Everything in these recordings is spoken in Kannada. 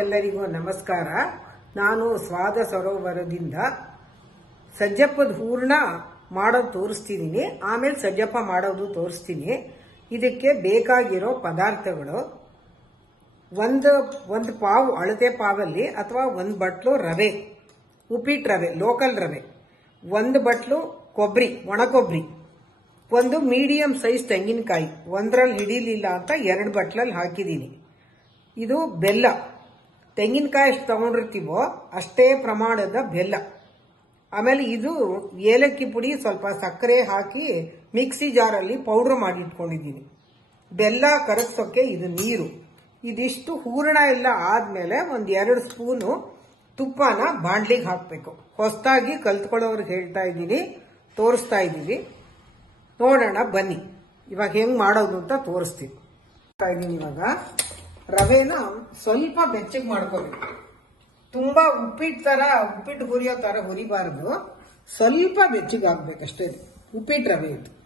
ಎಲ್ಲರಿಗೂ ನಮಸ್ಕಾರ. ನಾನು ಸ್ವಾದ ಸರೋವರದಿಂದ ಸಜ್ಜಪ್ಪದ ಹೂರ್ಣ ಮಾಡೋದು ತೋರಿಸ್ತಿದ್ದೀನಿ ಆಮೇಲೆ ಸಜ್ಜಪ್ಪ ಮಾಡೋದು ತೋರಿಸ್ತೀನಿ. ಇದಕ್ಕೆ ಬೇಕಾಗಿರೋ ಪದಾರ್ಥಗಳು ಒಂದು ಒಂದು ಪಾವು ಅಳತೆ ಪಾವಲ್ಲಿ ಅಥವಾ ಒಂದು ಬಟ್ಲು ರವೆ ಉಪ್ಪಿಟ್ಟು ರವೆ, ಲೋಕಲ್ ರವೆ, ಒಂದು ಬಟ್ಲು ಕೊಬ್ಬರಿ ಒಣ ಕೊಬ್ಬರಿ ಒಂದು ಮೀಡಿಯಂ ಸೈಜ್ ತೆಂಗಿನಕಾಯಿ ಒಂದರಲ್ಲಿ ಹಿಡಿಲಿಲ್ಲ ಅಂತ ಎರಡು ಬಟ್ಲಲ್ಲಿ ಹಾಕಿದ್ದೀನಿ ಇದು ಬೆಲ್ಲ. ತೆಂಗಿನಕಾಯಿ ಎಷ್ಟು ತಗೊಂಡಿರ್ತೀವೋ ಅಷ್ಟೇ ಪ್ರಮಾಣದ ಬೆಲ್ಲ. ಆಮೇಲೆ ಇದು ಏಲಕ್ಕಿ ಪುಡಿ ಸ್ವಲ್ಪ ಸಕ್ಕರೆ ಹಾಕಿ ಮಿಕ್ಸಿ ಜಾರಲ್ಲಿ ಪೌಡ್ರ್ ಮಾಡಿ ಇಟ್ಕೊಂಡಿದ್ದೀನಿ. ಬೆಲ್ಲ ಕರಗ್ಸೋಕ್ಕೆ ಇದು ನೀರು. ಇದಿಷ್ಟು ಹೂರಣ ಎಲ್ಲ ಆದಮೇಲೆ ಒಂದು ಎರಡು ಸ್ಪೂನು ತುಪ್ಪನ ಬಾಂಡ್ಲಿಗೆ ಹಾಕಬೇಕು. ಹೊಸದಾಗಿ ಕಲ್ತ್ಕೊಳ್ಳೋರಿಗೆ ಹೇಳ್ತಾ ಇದ್ದೀನಿ, ತೋರಿಸ್ತಾ ಇದ್ದೀವಿ ನೋಡೋಣ ಬನ್ನಿ. ಇವಾಗ ಹೆಂಗೆ ಮಾಡೋದು ಅಂತ ತೋರಿಸ್ತೀನಿ. ಇವಾಗ ರವೆನ ಸ್ವಲ್ಪ ಬೆಚ್ಚಗೆ ಮಾಡ್ಕೋಬೇಕು ತುಂಬಾ ಉಪ್ಪಿಟ್ಟು ತರ ಉಪ್ಪಿಟ್ಟು ಹುರಿಯೋ ತರ ಹುರಿಬಾರ್ದು. ಸ್ವಲ್ಪ ಬೆಚ್ಚಗೆ ಆಗ್ಬೇಕಷ್ಟೇ. ಉಪ್ಪಿಟ್ಟು ರವೆ ಇದು.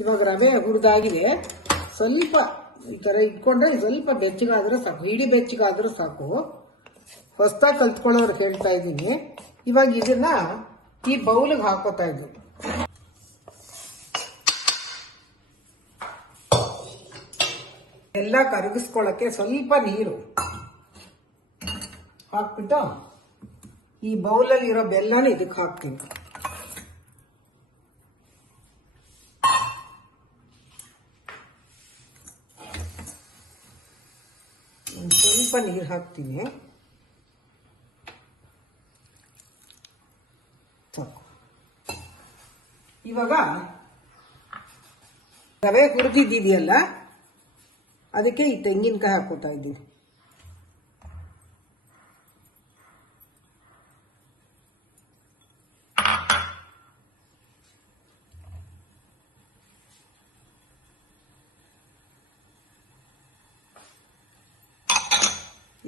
ಇವಾಗ ರವೆ ಹುರಿದಾಗಿದೆ. ಸ್ವಲ್ಪ ಈ ತರ ಇಟ್ಕೊಂಡ್ರೆ ಸ್ವಲ್ಪ ಬೆಚ್ಚಗಾದ್ರೆ ಸಾಕು, ಇಡೀ ಬೆಚ್ಚಗಾದ್ರೂ ಸಾಕು. ಹೊಸದಾಗಿ ಕಲ್ತ್ಕೊಳ್ಳೋರು ಹೇಳ್ತಾ ಇದ್ದೀನಿ. ಇವಾಗ ಇದನ್ನ ಈ ಬೌಲಿಗೆ ಹಾಕೋತಾ ಇದ್ವಿ. ಎಲ್ಲ ಕರಗಿಸ್ಕೊಳ್ಳಕ್ಕೆ ಸ್ವಲ್ಪ ನೀರು ಹಾಕ್ಬಿಟ್ಟು ಈ ಬೌಲಲ್ಲಿ ಇರೋ ಬೆಲ್ಲನ ಇದಕ್ಕೆ ಹಾಕ್ತೀನಿ. ಸ್ವಲ್ಪ ನೀರು ಹಾಕ್ತೀನಿ. ಸಾಕು. ಇವಾಗ ರವೆ ಹುರಿದಿದೆಯಲ್ಲ ಅದಕ್ಕೆ ಈ ತೆಂಗಿನಕಾಯಿ ಹಾಕೋತಾ ಇದ್ದೀನಿ.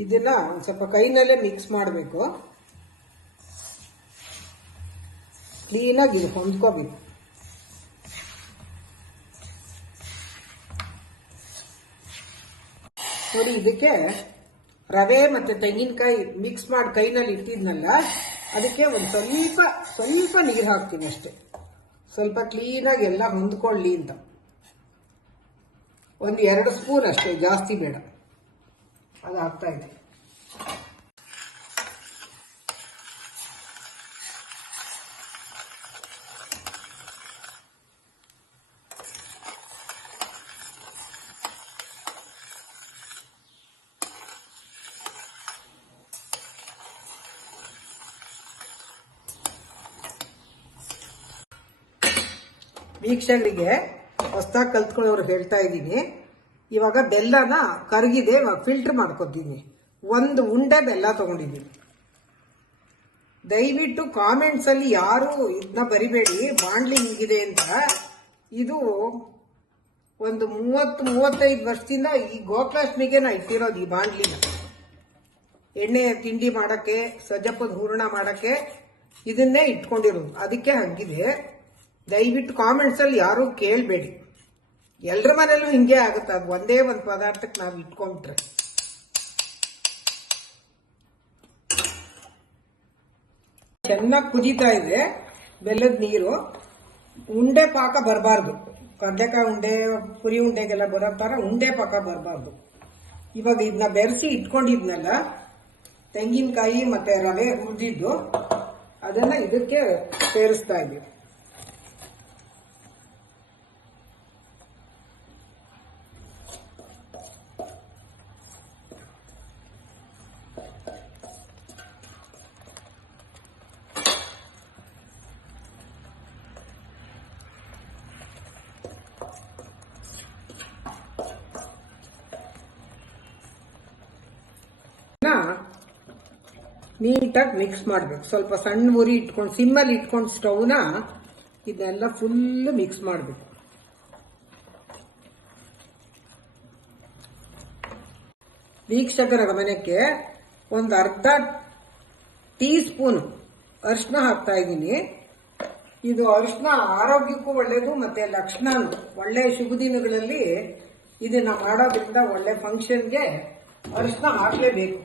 ಇದನ್ನ ಒಂದು ಸ್ವಲ್ಪ ಕೈನಲ್ಲೇ ಮಿಕ್ಸ್ ಮಾಡಬೇಕು. ಕ್ಲೀನಾಗಿ ಇದು ಹೊಂದ್ಕೋಬೇಕು. ನೋಡಿ, ಇದಕ್ಕೆ ರವೆ ಮತ್ತೆ ತೆಂಗಿನಕಾಯಿ ಮಿಕ್ಸ್ ಮಾಡಿ ಕೈನಲ್ಲಿ ಇಟ್ಟಿದ್ನಲ್ಲ, ಅದಕ್ಕೆ ಒಂದು ಸ್ವಲ್ಪ ಸ್ವಲ್ಪ ನೀರು ಹಾಕ್ತೀನಿ ಅಷ್ಟೇ. ಸ್ವಲ್ಪ ಕ್ಲೀನಾಗಿ ಎಲ್ಲ ಹೊಂದ್ಕೊಳ್ಳಿ ಅಂತ. ಒಂದು ಎರಡು ಸ್ಪೂನ್ ಅಷ್ಟೇ, ಜಾಸ್ತಿ ಬೇಡ. ಅದು ಆಗ್ತಾ ಇದೆ ವೀಕ್ಷಕರಿಗೆ ಹೊಸ್ದಾಗಿ ಕಲ್ತ್ಕೊಳ್ಳೋರು ಹೇಳ್ತಾ ಇದ್ದೀನಿ. ಇವಾಗ ಬೆಲ್ಲನ ಕರಗಿದೆ ಇವಾಗ ಫಿಲ್ಟರ್ ಮಾಡ್ಕೊತೀನಿ. ಒಂದು ಉಂಡೆ ಬೆಲ್ಲ ತಗೊಂಡಿದ್ದೀನಿ. ದಯವಿಟ್ಟು ಕಾಮೆಂಟ್ಸ್ ಅಲ್ಲಿ ಯಾರು ಇದನ್ನ ಬರಿಬೇಡಿ. ಬಾಂಡ್ಲಿ ಹೀಗಿದೆ ಅಂತ. ಇದು ಒಂದು ಮೂವತ್ತು, ಮೂವತ್ತೈದು ವರ್ಷದಿಂದ ಈ ಗೋಕಾಷ್ಟಮಿಗೆ ನಾ ಇಟ್ಟಿರೋದು ಈ ಬಾಂಡ್ಲಿನ ಎಣ್ಣೆ ತಿಂಡಿ ಮಾಡಕ್ಕೆ, ಸಜ್ಜಪ್ಪದ ಹೂರಣ ಮಾಡಕ್ಕೆ ಇದನ್ನೇ ಇಟ್ಕೊಂಡಿರೋದು. ಅದಕ್ಕೆ ಹಂಗಿದೆ. ದಯವಿಟ್ಟು ಕಾಮೆಂಟ್ಸ್ ಅಲ್ಲಿ ಯಾರು ಕೇಳಬೇಡಿ. ಎಲ್ರ ಮನೇಲೂ ಹಿಂಗೆ ಆಗುತ್ತೆ. ಅದು ಒಂದೇ ಒಂದು ಪದಾರ್ಥಕ್ಕೆ ನಾವು ಇಟ್ಕೊಂಡ್ರೆ. ಚೆನ್ನಾಗಿ ಕುದೀತಾ ಇದೆ. ಬೆಲ್ಲದ ನೀರು. ಉಂಡೆ ಪಾಕ ಬರಬಾರ್ದು. ಕಡ್ಲೆಕಾಯಿ ಉಂಡೆ, ಪುರಿ ಉಂಡೆಗೆಲ್ಲ ಬರೋ ಥರ ಉಂಡೆ ಪಾಕ ಬರಬಾರ್ದು. ಇವಾಗ ಇದನ್ನ ಬೆರೆಸಿ ಇಟ್ಕೊಂಡಿದ್ನಲ್ಲ, ತೆಂಗಿನಕಾಯಿ ಮತ್ತೆ ರವೆ ಹುರಿದಿದ್ದು, ಅದನ್ನ ಇದಕ್ಕೆ ಸೇರಿಸ್ತಾ ಇದ್ದೀವಿ ನೀಟಾಗಿ ಮಿಕ್ಸ್ ಮಾಡ್ಬೇಕು. ಸ್ವಲ್ಪ ಸಣ್ಣ ಮುರಿ ಇಟ್ಕೊಂಡು, ಸಿಮ್ಮಲ್ಲಿ ಇಟ್ಕೊಂಡು ಸ್ಟವ್ನ ಇದನ್ನೆಲ್ಲ ಫುಲ್ ಮಿಕ್ಸ್ ಮಾಡಬೇಕು. ವೀಕ್ಷಕರ ಗಮನಕ್ಕೆ ಒಂದು ಅರ್ಧ ಟೀ ಸ್ಪೂನ್ ಅರಿಶಿನ ಹಾಕ್ತಾ ಇದ್ದೀನಿ. ಇದು ಅರಿಶಿನ ಆರೋಗ್ಯಕ್ಕೂ ಒಳ್ಳೆಯದು ಮತ್ತೆ ಲಕ್ಷಣ ಒಳ್ಳೆ ಶುಭ ದಿನಗಳಲ್ಲಿ ಇದನ್ನ ಮಾಡೋದ್ರಿಂದ ಒಳ್ಳೆ ಫಂಕ್ಷನ್ಗೆ ಅರಿಶಿನ ಹಾಕಲೇಬೇಕು.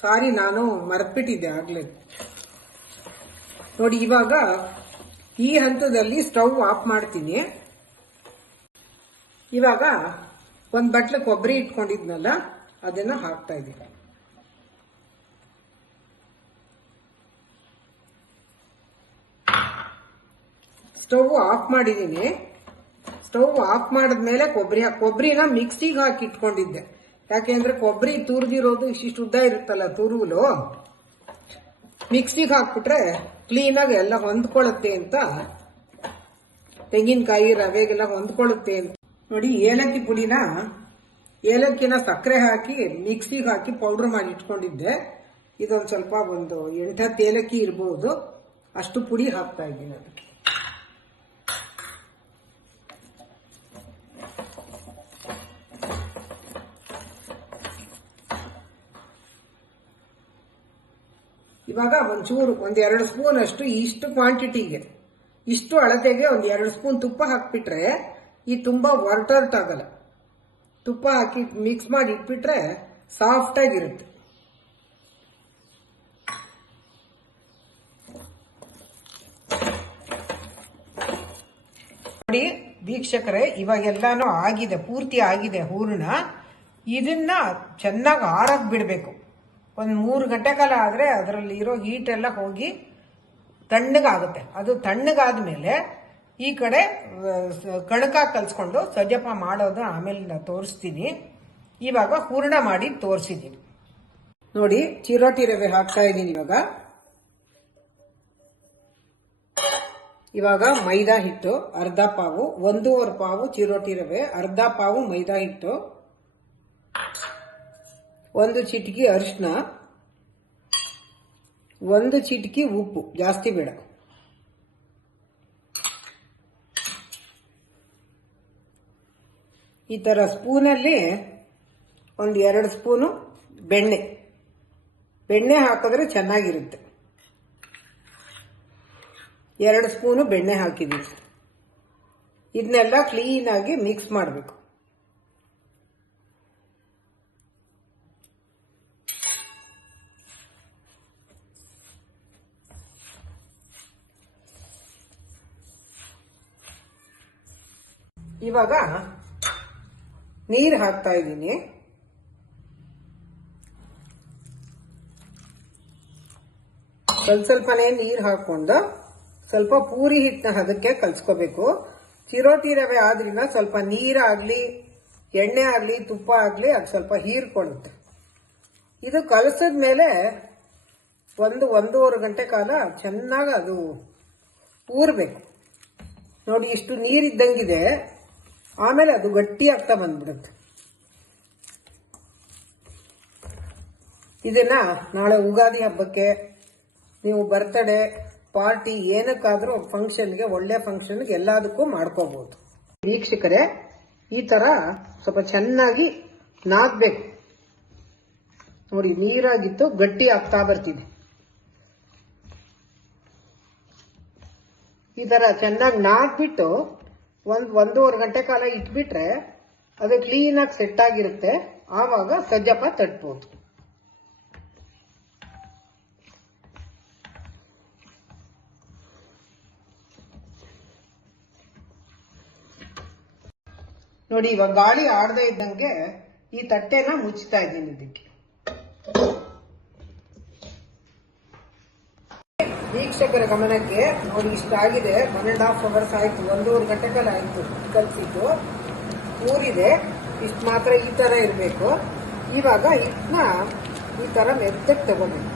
ಸಾರಿ, ನಾನು ಮರೆತ್ಬಿಟ್ಟಿದ್ದೆ ಆಗ್ಲೇ. ನೋಡಿ, ಇವಾಗ ಈ ಹಂತದಲ್ಲಿ ಸ್ಟವ್ ಆಫ್ ಮಾಡ್ತೀನಿ. ಇವಾಗ ಒಂದು ಬಟ್ಲು ಕೊಬ್ಬರಿ ಇಟ್ಕೊಂಡಿದ್ನಲ್ಲ, ಅದನ್ನ ಹಾಕ್ತಾ ಇದ್ದೀನಿ. ಸ್ಟವ್ ಆಫ್ ಮಾಡಿದ್ದೀನಿ. ಸ್ಟವ್ ಆಫ್ ಮಾಡಿದ್ಮೇಲೆ ಕೊಬ್ಬರಿ, ಕೊಬ್ಬರಿನ ಮಿಕ್ಸಿಗೆ ಹಾಕಿ ಇಟ್ಕೊಂಡಿದ್ದೆ ಯಾಕೆಂದ್ರೆ ಕೊಬ್ಬರಿ ತುರಿದಿರೋದು ಇಷ್ಟಿಷ್ಟು ಉದ್ದ ಇರುತ್ತಲ್ಲ ತುರುಲು. ಮಿಕ್ಸಿಗೆ ಹಾಕ್ಬಿಟ್ರೆ ಕ್ಲೀನಾಗಿ ಎಲ್ಲ ಹೊಂದ್ಕೊಳ್ಳುತ್ತೆ ಅಂತ, ತೆಂಗಿನಕಾಯಿ, ರವೆಗೆಲ್ಲ ಹೊಂದ್ಕೊಳ್ಳುತ್ತೆ ಅಂತ. ನೋಡಿ, ಏಲಕ್ಕಿ ಪುಡಿನ, ಏಲಕ್ಕಿನ ಸಕ್ಕರೆ ಹಾಕಿ, ಮಿಕ್ಸಿಗೆ ಹಾಕಿ ಪೌಡರ್ ಮಾಡಿ ಇಟ್ಕೊಂಡಿದ್ದೆ. ಇದೊಂದು ಸ್ವಲ್ಪ ಒಂದು ಎಂಟತ್ತು ಏಲಕ್ಕಿ ಇರ್ಬೋದು. ಅಷ್ಟು ಪುಡಿ ಹಾಕ್ತಾ ಇದ್ದೀನಿ. ಇವಾಗ ಒಂಚೂರು, ಒಂದ್ ಎರಡು ಸ್ಪೂನ್ ಅಷ್ಟು ಇಷ್ಟು ಕ್ವಾಂಟಿಟಿಗೆ ಇಷ್ಟು ಅಳತೆಗೆ ಒಂದ್ ಎರಡು ಸ್ಪೂನ್ ತುಪ್ಪ ಹಾಕ್ಬಿಟ್ರೆ ಈ ತುಂಬಾ ಆಗಲ್ಲ ತುಪ್ಪ ಹಾಕಿ ಮಿಕ್ಸ್ ಮಾಡಿ ಇಟ್ಬಿಟ್ರೆ ಸಾಫ್ಟ್ ಆಗಿರುತ್ತೆ. ನೋಡಿ ವೀಕ್ಷಕರೇ ಇವಾಗೆಲ್ಲಾನು ಆಗಿದೆ, ಪೂರ್ತಿ ಆಗಿದೆ ಹೂರ್ಣ. ಇದನ್ನ ಚೆನ್ನಾಗಿ ಆರಕ್ ಬಿಡಬೇಕು ಒಂದು ಮೂರು ಗಂಟೆ ಕಾಲ ಆದರೆ ಅದರಲ್ಲಿ ಇರೋ ಹೀಟ್ ಎಲ್ಲ ಹೋಗಿ ತಣ್ಣಗಾಗುತ್ತೆ. ಅದು ತಣ್ಣಗಾದ ಮೇಲೆ ಈ ಕಡೆ ಕಣಕ ಕಲ್ಸ್ಕೊಂಡು ಸಜ್ಜಪ್ಪ ಮಾಡೋದು ಆಮೇಲೆ ತೋರಿಸ್ತೀನಿ. ಇವಾಗ ಹೂರ್ಣ ಮಾಡಿ ತೋರಿಸಿದ್ದೀನಿ ನೋಡಿ ಚಿರೋಟಿ ರವೆ ಹಾಕ್ತಾ ಇದ್ದೀನಿ ಇವಾಗ. ಇವಾಗ ಮೈದಾ ಹಿಟ್ಟು, ಅರ್ಧ ಪಾವು, ಒಂದೂವರೆ ಪಾವು ಚಿರೋಟಿ ರವೆ, ಅರ್ಧ ಪಾವು ಮೈದಾ ಹಿಟ್ಟು. ಒಂದು ಚಿಟಿಕಿ ಅರಿಶಿನ, ಒಂದು ಚಿಟಿಕಿ ಉಪ್ಪು. ಜಾಸ್ತಿ ಬೇಡ. ಈ ಥರ ಸ್ಪೂನಲ್ಲಿ ಒಂದು ಎರಡು ಸ್ಪೂನು ಬೆಣ್ಣೆ. ಬೆಣ್ಣೆ ಹಾಕಿದ್ರೆ ಚೆನ್ನಾಗಿರುತ್ತೆ. ಎರಡು ಸ್ಪೂನು ಬೆಣ್ಣೆ ಹಾಕಿದೀವಿ ಇದನ್ನೆಲ್ಲ ಕ್ಲೀನಾಗಿ ಮಿಕ್ಸ್ ಮಾಡಬೇಕು. ಇವಾಗ ನೀರು ಹಾಕ್ತಾ ಇದ್ದೀನಿ. ಸ್ವಲ್ಪ ಸ್ವಲ್ಪನೇ ನೀರು ಹಾಕೊಂಡು ಸ್ವಲ್ಪ ಪೂರಿ ಹಿಟ್ಟನ್ನ ಅದಕ್ಕೆ ಕಲ್ಸ್ಕೋಬೇಕು. ಚಿರೋಟಿ ರವೆ ಆದ್ರಿಂದ ಸ್ವಲ್ಪ ನೀರಾಗಲಿ ಎಣ್ಣೆ ಆಗಲಿ, ತುಪ್ಪ ಆಗಲಿ, ಅದು ಸ್ವಲ್ಪ ಹೀರ್ಕೊಳುತ್ತೆ ಇದು ಕಲಸಿದ ಮೇಲೆ ಒಂದು ಒಂದೂವರೆ ಗಂಟೆ ಕಾಲ ಚೆನ್ನಾಗಿ ಅದು ಊರಬೇಕು. ನೋಡಿ, ಇಷ್ಟು ನೀರಿದ್ದಂಗಿದೆ. ಆಮೇಲೆ ಅದು ಗಟ್ಟಿ ಆಗ್ತಾ ಬಂದ್ಬಿಡುತ್ತೆ. ಇದನ್ನ ನಾಳೆ ಉಗಾದಿ ಹಬ್ಬಕ್ಕೆ ನೀವು ಬರ್ತಡೇ ಪಾರ್ಟಿ ಏನಕ್ಕಾದ್ರೂ ಫಂಕ್ಷನ್ಗೆ ಒಳ್ಳೆ ಫಂಕ್ಷನ್ಗೆ ಎಲ್ಲದಕ್ಕೂ ಮಾಡ್ಕೋಬಹುದು ವೀಕ್ಷಕರೇ, ಈ ತರ ಸ್ವಲ್ಪ ಚೆನ್ನಾಗಿ ನಾದ್ಬೇಕು. ನೋಡಿ, ನೀರಾಗಿತ್ತು ಗಟ್ಟಿ ಆಗ್ತಾ ಬರ್ತಿದೆ. ಈ ತರ ಚೆನ್ನಾಗಿ ನಾದ್ಬಿಟ್ಟು ಒಂದ್ ಒಂದೂವರೆ ಗಂಟೆ ಕಾಲ ಇಟ್ಬಿಟ್ರೆ ಅದು ಕ್ಲೀನಾಗಿ ಸೆಟ್ ಆಗಿರುತ್ತೆ. ಆವಾಗ ಸಜ್ಜಪ್ಪ ತಟ್ಬೋದು. ನೋಡಿ, ಇವಾಗ ಗಾಳಿ ಆಡದೇ ಇದ್ದಂಗೆ ಈ ತಟ್ಟೆನ ಮುಚ್ತಾ ಇದ್ದೀನಿ ಇದಕ್ಕೆ. ವೀಕ್ಷಕರ ಗಮನಕ್ಕೆ ನೋಡಿ ಇಷ್ಟಾಗಿದೆ ಒನ್ ಅಂಡ್ ಹಾಫ್ ಅವರ್ಸ್ ಆಯ್ತು. ಒಂದೂವರೆ ಗಂಟೆ ಕಾಲ ಆಯ್ತು. ಕಲ್ಸಿದ್ದು. ಊರಿದೆ. ಇಷ್ಟು ಮಾತ್ರ ಈ ತರ ಇರಬೇಕು. ಇವಾಗ ಹಿಟ್ಟನ್ನ ಈ ತರ ಮೆತ್ತಗೆ ತಗೋಬೇಕು.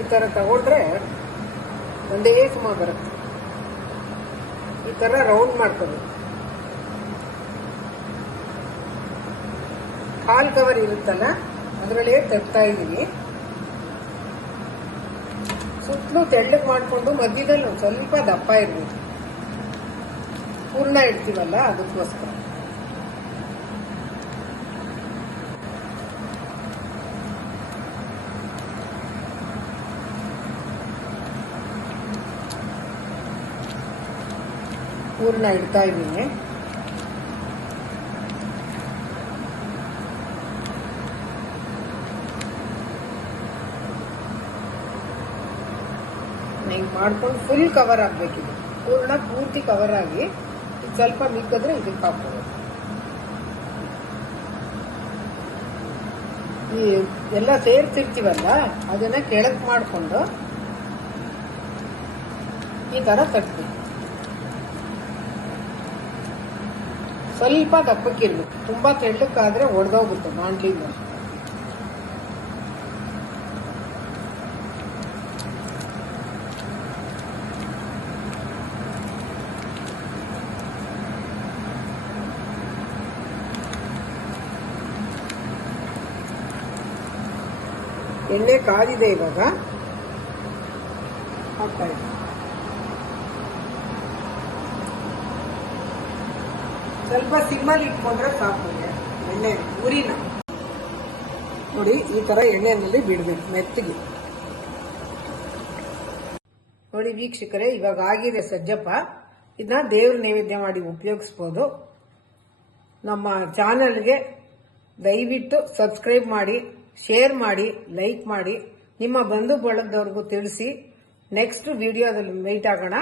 ಈ ತರ ತಗೊಂಡ್ರೆ ಒಂದೇ ಸಮ ಬರುತ್ತೆ. ಈ ತರ ರೌಂಡ್ ಮಾಡ್ಕೋಬೇಕು. ಹಾಲ್ ಕವರ್ ಇರುತ್ತಲ್ಲ? ಅದರಲ್ಲೇ ತರ್ತಾ ಇದ್ದೀನಿ. ಸುತ್ತಲೂ ತೆಳ್ಳಗೆ ಮಾಡಿಕೊಂಡು ಮಧ್ಯದಲ್ಲಿ ಒಂದು ಸ್ವಲ್ಪ ದಪ್ಪ ಇರ್ಬೋದು. ಪೂರ್ಣ ಇಡ್ತೀವಲ್ಲ ಅದಕ್ಕೋಸ್ಕರ. ಪೂರ್ಣ ಇಡ್ತಾ ಇದ್ದೀನಿ. ಹಿಂಗೆ ಮಾಡ್ಕೊಂಡು ಫುಲ್ ಕವರ್ ಆಗಬೇಕಿದೆ. ಪೂರ್ಣ ಪೂರ್ತಿ ಕವರ್ ಆಗಿ ಸ್ವಲ್ಪ ಮಿಕ್ಕಿದ್ರೆ ಇದಕ್ಕೆ ಹಾಕ್ಬೋದು. ಈ ಎಲ್ಲ ಸೇರ್ತಿರ್ತೀವಲ್ಲ, ಅದನ್ನ ಕೆಳಕ್ ಮಾಡಿಕೊಂಡು ಈ ಥರ ತಟ್ಬೇಕು. ಸ್ವಲ್ಪ ದಪ್ಪಕ್ಕಿರ್ಬೇಕು. ತುಂಬಾ ತೆಳ್ಳಕ್ಕಾದ್ರೆ ಒಡೆದೋಗುತ್ತೆ ಮಾಂಟ್ಲಿಂದ ಎಣ್ಣೆ ಕಾದಿದೆ ಇವಾಗ. ಹಾಕ್ತಾ ಸ್ವಲ್ಪ ಸಿಮ್ಮಲ್ಲಿ ಇಟ್ಕೊಂಡ್ರೆ ಸಾಕು ಎಣ್ಣೆ ಉರಿನ ನೋಡಿ, ಈ ತರ ಎಣ್ಣೆಯಲ್ಲಿ ಬಿಡ್ಬೇಕು, ಮೆತ್ತಗೆ. ನೋಡಿ ವೀಕ್ಷಕರೇ, ಇವಾಗ ಆಗಿದೆ ಸಜ್ಜಪ್ಪ. ಇದನ್ನ ದೇವ್ರ ನೈವೇದ್ಯ ಮಾಡಿ ಉಪಯೋಗಿಸ್ಬೋದು. ನಮ್ಮ ಚಾನಲ್ಗೆ ದಯವಿಟ್ಟು ಸಬ್ಸ್ಕ್ರೈಬ್ ಮಾಡಿ. ಶೇರ್ ಮಾಡಿ ಲೈಕ್ ಮಾಡಿ ನಿಮ್ಮ ಬಂಧು ಬಳಗದವ್ರಿಗೂ ತಿಳಿಸಿ. ನೆಕ್ಸ್ಟ್ ವಿಡಿಯೋದಲ್ಲಿ ಮೀಟ್ ಆಗೋಣ.